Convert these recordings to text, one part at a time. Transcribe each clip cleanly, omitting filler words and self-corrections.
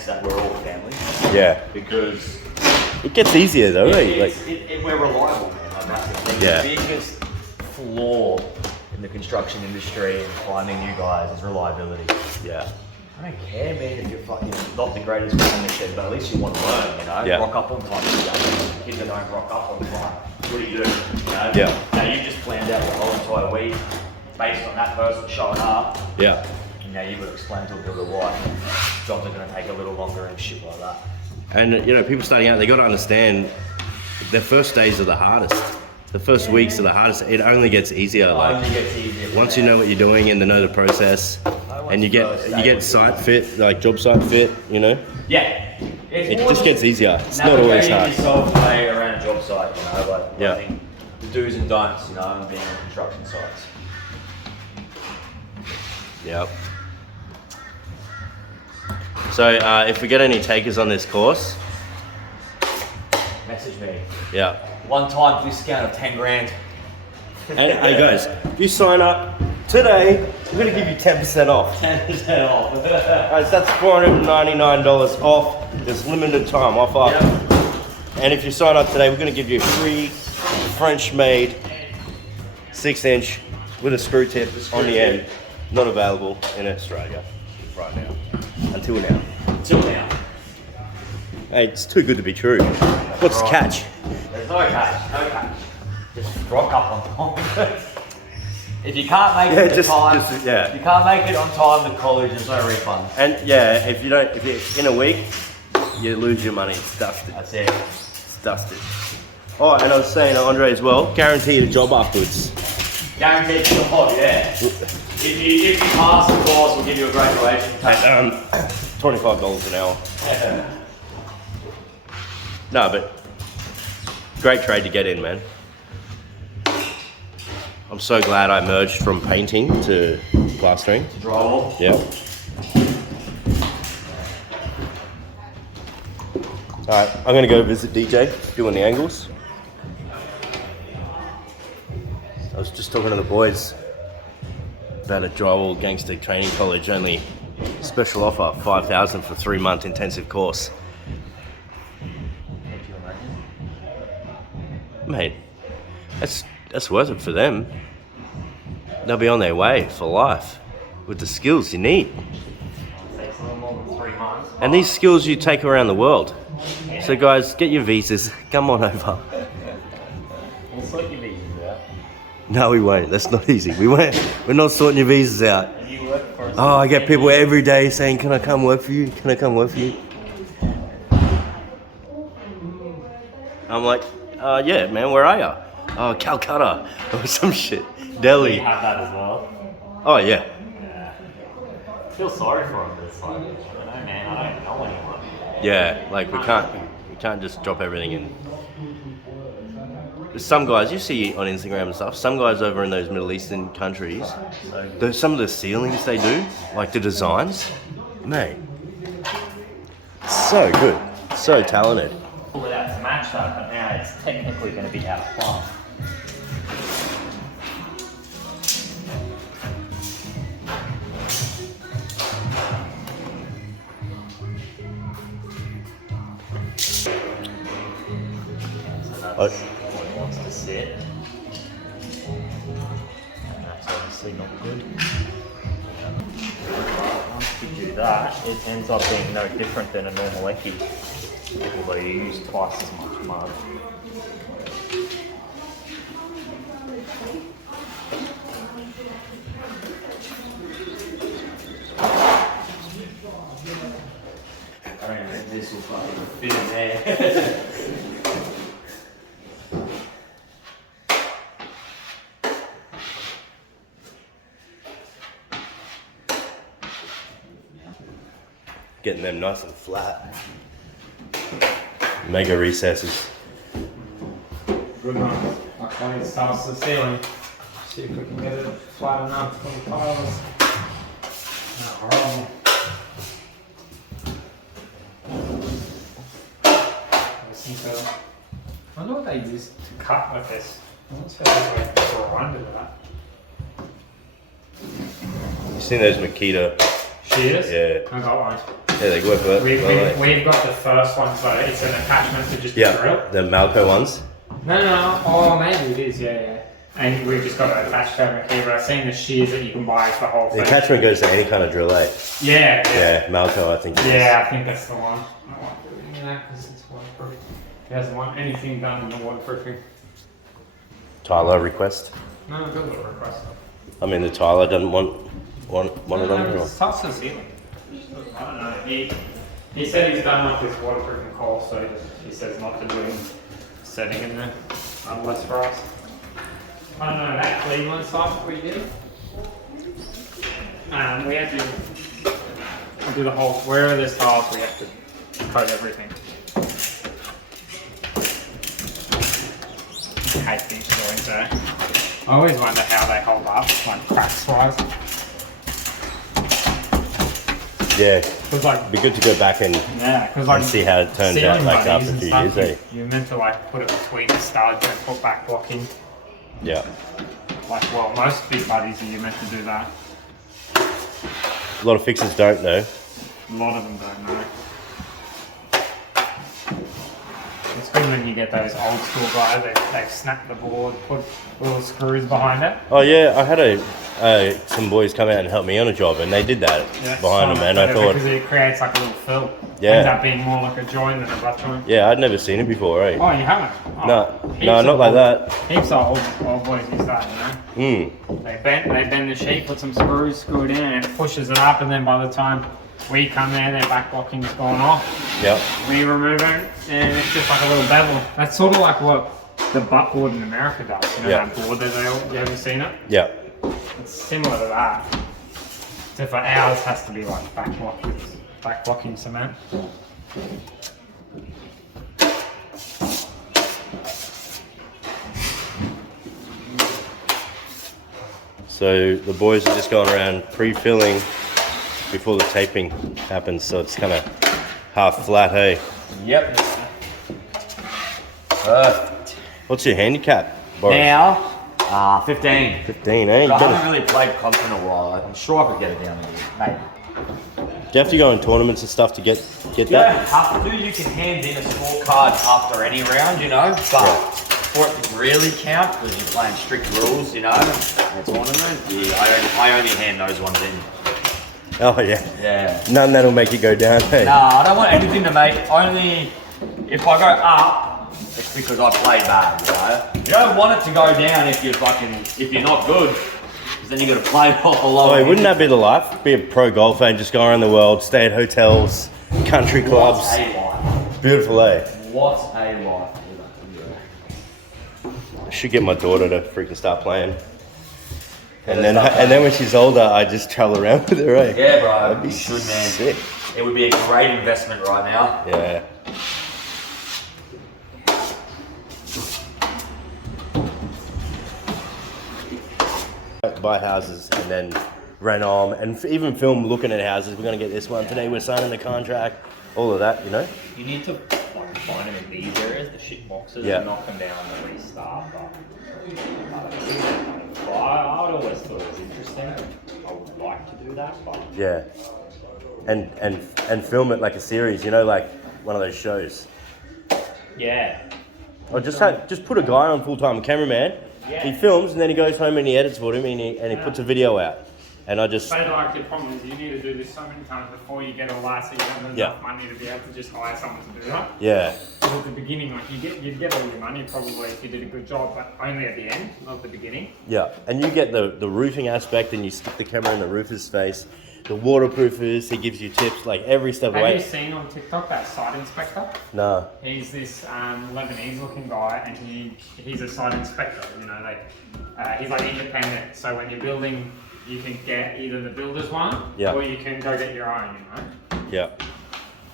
sense that we're all family. Yeah. Because it gets easier though, right? We're reliable, man. Like, that's the thing. Yeah. The biggest flaw in the construction industry and finding new guys is reliability. Yeah. I don't care, man, if you're fucking not the greatest man in the shed, but at least you want to learn, you know? Yeah. Rock up on time. Kids that don't rock up on time. What do you do? You know? Yeah. Now you just planned out the whole entire week based on that person showing up. Yeah. And now you've got to explain to a builder why jobs are going to take a little longer and shit like that. And you know, people starting out, they got to understand their first days are the hardest. The first weeks are the hardest. It only gets easier. Once you know what you're doing and they know the process, and you get site fit, like job site fit, you know. Yeah. It just gets easier. It's not always hard. Yourself around a job site, you know, like Yeah. the do's and don'ts, you know, and being on construction sites. Yep. So if we get any takers on this course, Message me. yeah. One-time discount of 10 grand. And hey guys, if you sign up today, we're gonna give you 10% off. 10% off. Guys, that's $499 off. There's limited time offer. Yep. And if you sign up today, we're gonna give you a free French-made 6-inch with a screw tip on the end. Not available in Australia right now. Until now. Hey, it's too good to be true. What's the catch? There's no catch. Just rock up on time. If you can't make it on time, if you can't make it on time to college, there's no refund. And yeah, if you're in a week, you lose your money. It's dusted. That's it. It's dusted. Oh, and I was saying, Andre as well, guaranteed a job afterwards. Guaranteed job, yeah. If you pass the course, we'll give you a graduation. $25 an hour. Yeah. No, but great trade to get in, man. I'm so glad I merged from painting to plastering. To drywall. Yeah. Alright, I'm gonna go visit DJ, doing the angles. I was just talking to the boys about a Drywall Gangster Training College, only special offer, $5,000 for 3-month intensive course. Mate, that's worth it for them. They'll be on their way for life with the skills you need. It takes a little more than 3 months. And these skills you take around the world. So guys, get your visas, come on over. We'll sort your visas out. No, we won't. That's not easy. We're not sorting your visas out. And you work for us. Oh, I get people every day saying, "Can I come work for you? Can I come work for you?" I'm like, yeah, man. Where are you? Oh, Calcutta or some shit. Delhi. You have that as well. Oh yeah. Yeah. I feel sorry for him, but it's like, I don't know, man. I don't know anyone. Yeah, like we can't just drop everything in. Some guys you see on Instagram and stuff, some guys over in those Middle Eastern countries, some of the ceilings they do, like the designs, mate, so good, so talented. Pull it out to match that, but now it's technically going to be out of plan. What he wants to sit. And that's obviously not good. Once you do that, it ends up being no different than a normal eccy, although you use twice as much mud. I don't think this will fucking fit in there. Getting them nice and flat. Mega recesses. Good one. Like when it starts the ceiling, see if we can get it flat enough for the tiles. Not horrible. I wonder what they use to cut with this. What's that like for under that? You seen those Makita Shears? Yeah. I got one. Yeah, they work well. We've got the first one, so it's an attachment to just the drill. The Malco ones. No. Oh, maybe it is. Yeah. And we've just got it attached to it here. But I've seen the shears that you can buy for the whole thing. The attachment goes to any kind of drill, eh? Yeah. Malco, I think. Yeah, I think that's the one. I don't want doing that because it's waterproof. He doesn't want anything done in the waterproofing. Tyler request. No, good little request. I mean, the Tyler doesn't want one of them. It's tough to seal. I don't know. He said he's done like this waterproofing course, so he says not to do it setting in there unless for us. I don't know, that Cleveland site that we did. We had to do the whole, wherever there's tiles, we have to coat everything. I hate these joints though. I always wonder how they hold up, like cracks wise. Yeah. Cause like, It'd be good to go back and see how it turns out like after a few years, eh? You're meant to like put it between the studs and put back blocking. Yeah. Like, well, most big buddies you're meant to do that. A lot of fixers don't know. A lot of them don't know. It's good when you get those old school guys, they've snapped the board, put little screws behind it. Oh yeah, I had some boys come out and help me on a job, and they did that behind them, and I thought because it creates like a little fill. Yeah. Ends up being more like a joint than a butt joint. Yeah, I'd never seen it before, right? Oh, you haven't? Oh, no, not like that. Heaps of old boys use that, you know. They bend the sheet, put some screws, screw it in, and it pushes it up, and then by the time we come there, their back blocking's gone off. Yep. We remove it, and it's just like a little bevel. That's sort of like what the butt board in America does. You know that board that you haven't seen it? Yeah. It's similar to that. Except for ours has to be like back blocking cement. So the boys are just going around pre-filling before the taping happens, so it's kind of half flat, hey? Yep. Perfect. What's your handicap, Boris? Now, 15. 15, eh? I haven't really played comp in a while. I'm sure I could get it down there, maybe. Do you have to go in tournaments and stuff to get You that? don't have to. You can hand in a scorecard after any round, you know, but for it to really count, because you're playing strict rules, you know, a tournament, I only hand those ones in. Oh, yeah. Yeah. None that'll make you go down, hey? Nah, I don't want anything to make, only if I go up, it's because I played bad, you know. You don't want it to go down if you're not good, because then you got to play off a lower. Oh, wouldn't that be the life? Be a pro golfer and just go around the world, stay at hotels, country clubs. What's a life? Beautiful, eh? What's a life? I should get my daughter to freaking start playing. And then when she's older, I just travel around with her, eh? Yeah, bro. That'd be You should, man. sick. It would be a great investment right now. Yeah. Buy houses and then rent them and even film looking at houses. We're going to get this one today. We're signing the contract. All of that, you know? You need to like find them in these areas, the shit boxes, Yeah. and knock them down and restart. But I always thought it was interesting. I would like to do that, but Yeah. And film it like a series, you know, like one of those shows. yeah, Or just put a guy on full-time, a cameraman. Yeah. He films and then he goes home and he edits for him and he puts a video out. And I just... But like the problem is you need to do this so many times before you get a license. You have enough money to be able to just hire someone to do that. Yeah. Because at the beginning, like you'd get all your money probably if you did a good job, but only at the end, not the beginning. Yeah. And you get the roofing aspect and you stick the camera in the roofer's face. The waterproofers, he gives you tips like every step Have away. you seen on TikTok that site inspector? No. He's this Lebanese looking guy and he's a site inspector, you know, he's like independent. So when you're building, you can get either the builder's one or you can go get your own, you know. Yeah.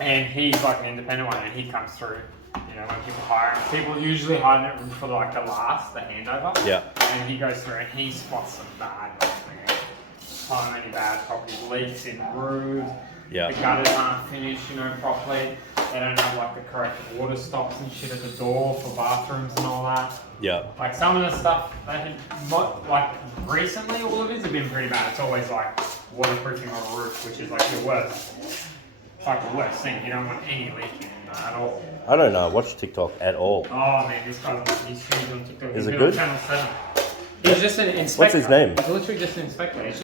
And he's like an independent one and he comes through, you know, when people hire him. People usually hire him for like the handover. Yeah. And he goes through and he spots some bad ones, man. So many bad properties, leaks in roofs. Yeah. The gutters aren't finished, you know, properly. They don't have like the correct water stops and shit at the door for bathrooms and all that. Yeah. Like some of the stuff they had, like recently, all of it has been pretty bad. It's always like waterproofing on a roof, which is like your worst. It's like the worst thing. You don't want any leaking at all. I don't know. Watch TikTok at all. Oh man, this guy's he's huge on TikTok. Is He's it been on good? Channel 7. He's just an inspector. What's his name? He's literally just an inspector. He's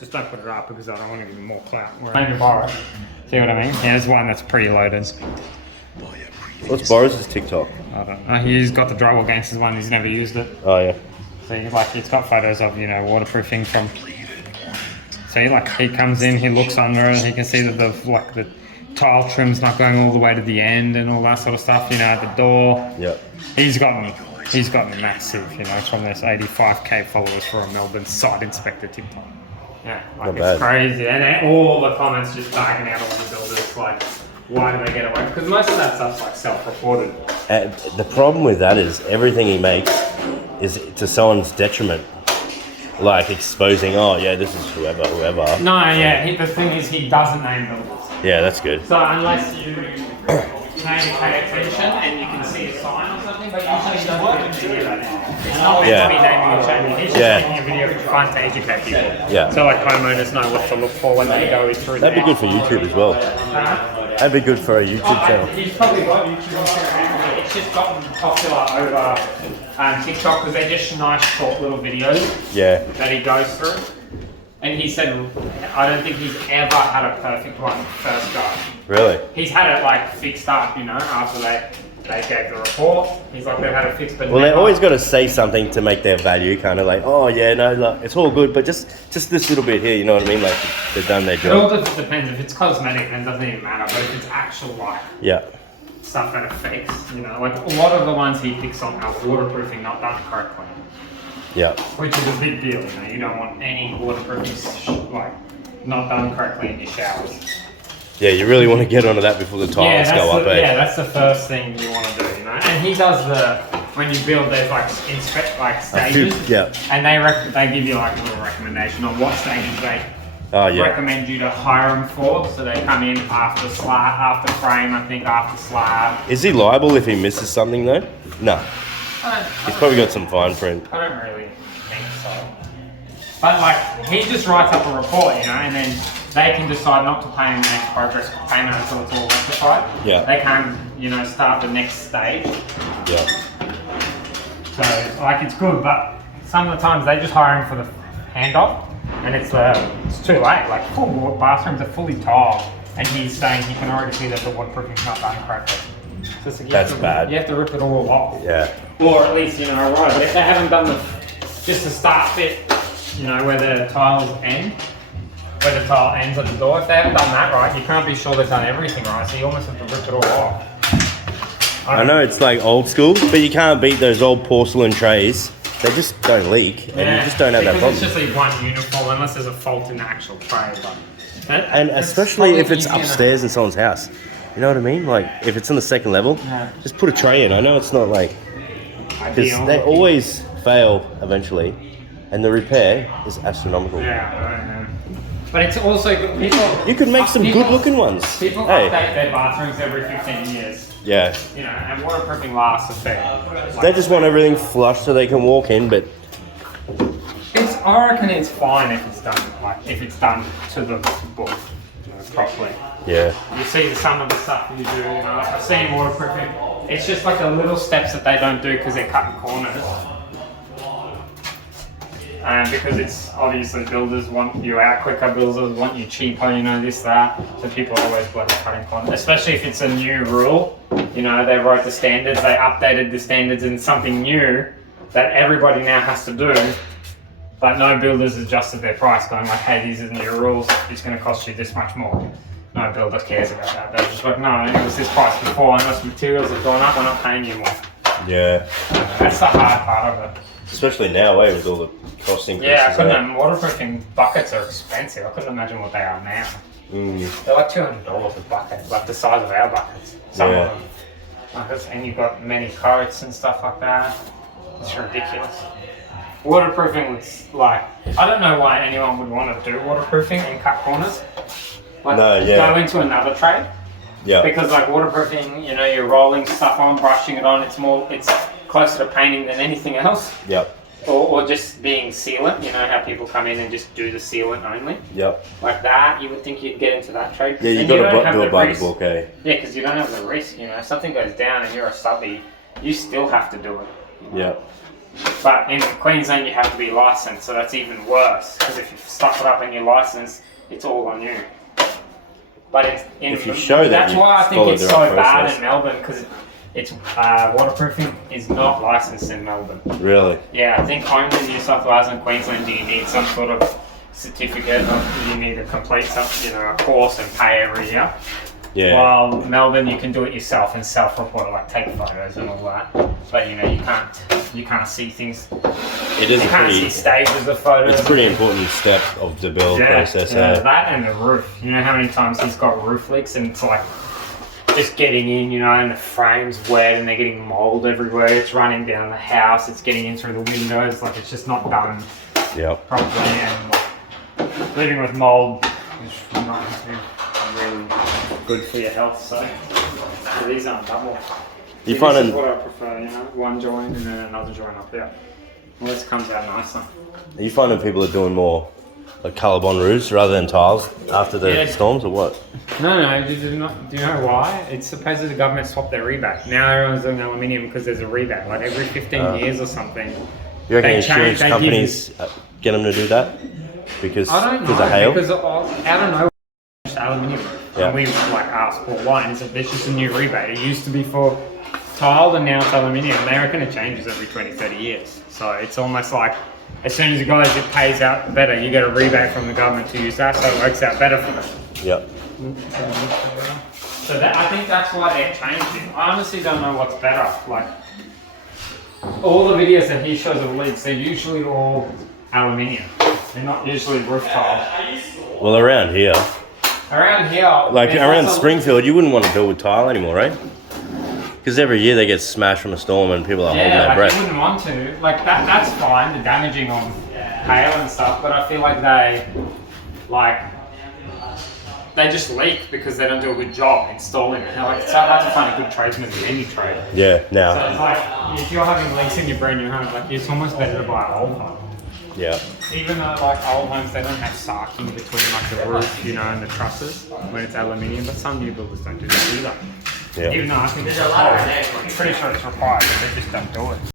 just don't put it up because I don't want to give him more clout. Maybe borrow it. See what I mean? Yeah, there's one that's pretty loaded. What's Boris's TikTok? I don't know. He's got the Drywall Gangsters one. He's never used it. Oh yeah. So like it's got photos of waterproofing from. See, like he comes in, he looks under it, he can see that the tile trim's not going all the way to the end and all that sort of stuff. At the door. Yeah. He's gotten massive. From this 85k followers for a Melbourne site inspector TikTok. Yeah, like Not it's bad. crazy, and then all the comments just bagging out all the builders like, why do they get away? Because most of that stuff's like self-reported. And the problem with that is everything he makes is to someone's detriment. Like exposing, oh yeah, this is whoever. No, yeah, the thing is he doesn't name builders. Yeah, that's good. So unless you pay attention and you can see a sign or something, but usually he doesn't even video that now. It's not meant to be naming and shaming, he's just making a video for fun to educate people. Yeah. So like homeowners know what to look for when they go through That'd be good for YouTube as well. That'd be good for a YouTube channel. He's probably got YouTube on there. It's just gotten popular over TikTok because they're just nice short little videos that he goes through. And he said, I don't think he's ever had a perfect one first go. Really? He's had it like fixed up, after they gave the report. He's like, they've had it fixed, but Well, they always got to say something to make their value, kind of like, oh yeah, no, like, it's all good, but just this little bit here, you know what I mean? Like they've done their It all job. depends. If it's cosmetic, then it doesn't even matter. But if it's actual stuff that affects, like a lot of the ones he picks on are waterproofing not done correctly. Yeah. Which is a big deal, you don't want any waterproofing not done correctly in your showers. Yeah, you really want to get onto that before the tiles go up, Yeah, that's the first thing you want to do, And he does when you build, there's stages. And they give you like a little recommendation on what stages they recommend you to hire them for. So they come in after frame, I think after slab. Is he liable if he misses something though? No. He's probably got some fine print. I don't really think so. But he just writes up a report, and then they can decide not to pay him any progress payment until it's all rectified. Yeah. They can, start the next stage. Yeah. So, it's good, but some of the times they just hire him for the handoff, and it's too late. Like, full bathrooms are fully tiled, and he's saying he can already see that the waterproofing's not done correctly. So That's bad. You have to rip it all off. Yeah. Or at least, right, if they haven't done just the start bit, where the tiles end, where the tile ends at the door, if they haven't done that right, you can't be sure they've done everything right, so you almost have to rip it all off. I know it's like old school, but you can't beat those old porcelain trays. They just don't leak, and you just don't have that problem. It's just like one uniform, unless there's a fault in the actual tray. And especially if it's upstairs in someone's house. You know what I mean? Like, if it's on the second level, just put a tray in. I know it's not because they always fail eventually, and the repair is astronomical. Yeah, but it's also good. You could make some good-looking ones. People update their bathrooms every 15 years. Yeah. And waterproofing lasts a fair. They just want everything flush so they can walk in, but I reckon it's fine if it's done to the book, properly. Yeah. You see some of the stuff you do. I've seen waterproofing. It's just like the little steps that they don't do because they're cutting corners. And because it's obviously builders want you out quicker, builders want you cheaper, this, that. So people are always bloody cutting corners. Especially if it's a new rule. They wrote the standards, they updated the standards in something new that everybody now has to do. But no builders adjusted their price, going like, hey, these are the new rules, it's going to cost you this much more. No builder cares about that. They're just like, no, it was this price before, unless materials have gone up, we're not paying you more. yeah. That's the hard part of it. Especially now, with all the cost increases. Yeah, I couldn't imagine. Waterproofing buckets are expensive. I couldn't imagine what they are now. They're like $200 a bucket, like the size of our buckets. Some of them. And you've got many coats and stuff like that. It's ridiculous. Waterproofing looks I don't know why anyone would want to do waterproofing and cut corners. Go into another trade Yeah. Because like waterproofing, you know, you're rolling stuff on, brushing it on. It's closer to painting than anything else. Yep. Or just being sealant. You know how people come in and just do the sealant only. Yep. Like that, you would think you'd get into that trade. Yeah, you And got don't to have do the it by the risk. book, eh? Yeah, because you don't have the risk. You know, if something goes down and you're a subby, you still have to do it. Yeah. But in Queensland, you have to be licensed, so that's even worse. Because if you stuff it up in your license, it's all on you. But If you show that that's you why I think followed it's the so right bad process. in Melbourne, because it's waterproofing is not licensed in Melbourne. Really? Yeah, I think only New South Wales and Queensland do you need some sort of certificate, or you need to complete some, you know, a course and pay every year. Yeah. While Melbourne, you can do it yourself and self-report, like take photos and all that. But you know, you can't see things. It is You a can't see pretty. stages of photos. It's a pretty important step of the build process. Yeah, eh? that and the roof. You know how many times he's got roof leaks and it's like just getting in, you know, and the frame's wet and they're getting mold everywhere. It's running down the house. It's getting in through the windows. Like it's just not done Yep. properly. And like, living with mold is not really good for your health. So these aren't double. You This finding is what I prefer, you know, one joint and then another joint up there. Well, this comes out nicer. Are you finding people are doing more like Colorbond roofs rather than tiles after the Yeah. storms, or what? No, do you know why? It's supposed the government swapped their rebate. Now everyone's doing aluminium because there's a rebate, like every 15 years or something. You reckon They insurance they give companies get them to do that because I don't know, of hail? because I don't know, it's aluminium. Yeah. And we like asked Paul why, and he said there's just a new rebate. It used to be for tile and now it's aluminium. They reckon it changes every 20, 30 years. So it's almost like as soon as it goes, it pays out better. You get a rebate from the government to use that, so it works out better for them. Yep. So that, I think that's why they're changing. I honestly don't know what's better. Like all the videos that he shows of leaks, they're usually all aluminium. They're not usually roof tile. Well, around here, Around here, like there's around lots of- Springfield, you wouldn't want to build with tile anymore, right? Because every year they get smashed from a storm and people are holding Yeah, their like breath. you wouldn't want to. Like that's fine, the damaging on hail and stuff. But I feel like they just leak because they don't do a good job installing it. They're like, it's so hard to find a good tradesman in any trade. Yeah. So Now. it's like if you're having leaks in your brand new home, like it's almost better to buy an old home. Yeah. Even though like old homes, they don't have sarking between like the roof, you know, and the trusses when it's aluminium. But some new builders don't do that either. Yeah. Even though I think there's a lot of I'm pretty sure it's required, but they just don't do it.